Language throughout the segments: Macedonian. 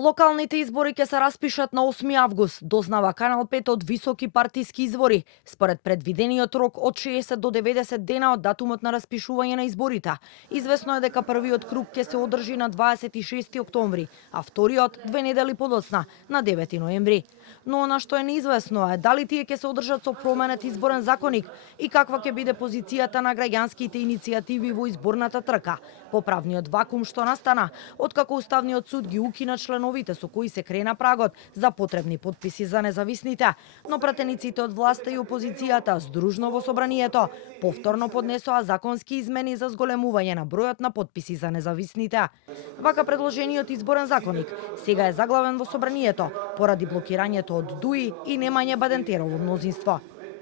Локалните избори ќе се распишат на 8 август, дознава Канал 5 од високи партиски избори. Според предвидениот рок од 60 до 90 дена од датумот на распишување на изборите. Известно е дека првиот круг ќе се одржи на 26 октомври, а вториот 2 недели подоцна, на 9 ноември. Но она што е неизвестно е дали тие ќе се одржат со променет изборен законник и каква ќе биде позицијата на граѓанските иницијативи во изборната трка, по правниот вакуум што настана откако Уставниот суд ги укина членовите со кои се крена прагот за потребни потписи за независните, но пратениците од власта и опозицијата здружно во собранието повторно поднесоа законски измени за зголемување на бројот на потписи за независните. Вака предложениот изборен законник сега е заглавен во собранието поради блокирањето од ДУИ и немање Бадентерово мнозинство.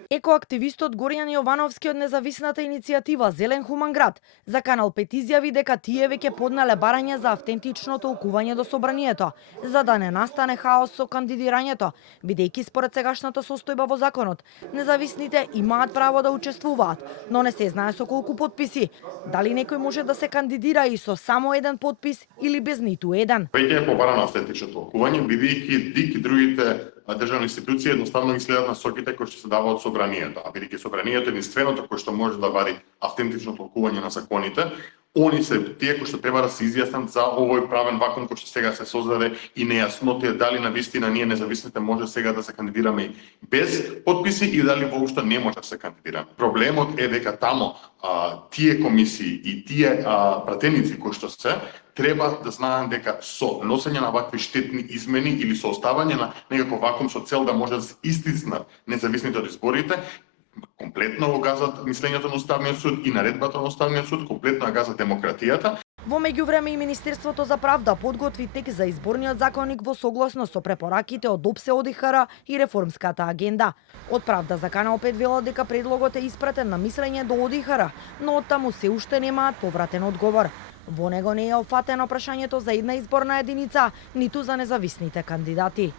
Екоактивистот Горјан Јовановски од независната иницијатива Зелен хуман град за Канал 5 изјави дека тие веќе поднале барање за автентично толкување до собранието, за да не настане хаос со кандидирањето, бидејќи според сегашната состојба во законот, независните имаат право да учествуваат, но не се знае со колку потписи. Дали некој може да се кандидира и со само еден потпис или без ниту еден? Веќе е побарано автентично толкување, бидејќи ДИК и другите државни институции едноставно ги следат насоките кои што се даваат од собранието, а бидејќи собранието е единственото кој што може да вади автентично толкување на законите, они се тие кои што треба да се изјаснат за овој правен вакуум кој што сега се создаде и нејаснота е дали навистина ние независните може сега да се кандидираме без потписи и дали воопшто не може да се кандидираме. Проблемот е дека тамо тие комисии и тие пратеници кои што се треба да знаат дека со носење на вакви штетни измени или со оставање на некаков вакуум со цел да може да се истиснат независните од изборите, комплетно го газат мислењето на Уставниот суд и наредбата на Уставниот суд, комплетно ја газат демократијата. Во меѓувреме и Министерството за правда подготви текст за изборниот законник во согласност со препораките од ОПСЕ ОДИХР и реформската агенда. Од Правда за Канал 5 велат дека предлогот е испратен на мислење до ОДИХР, но оттаму се уште немаат повратен одговор. Во него не е опфатено прашањето за една изборна единица, ниту за независните кандидати.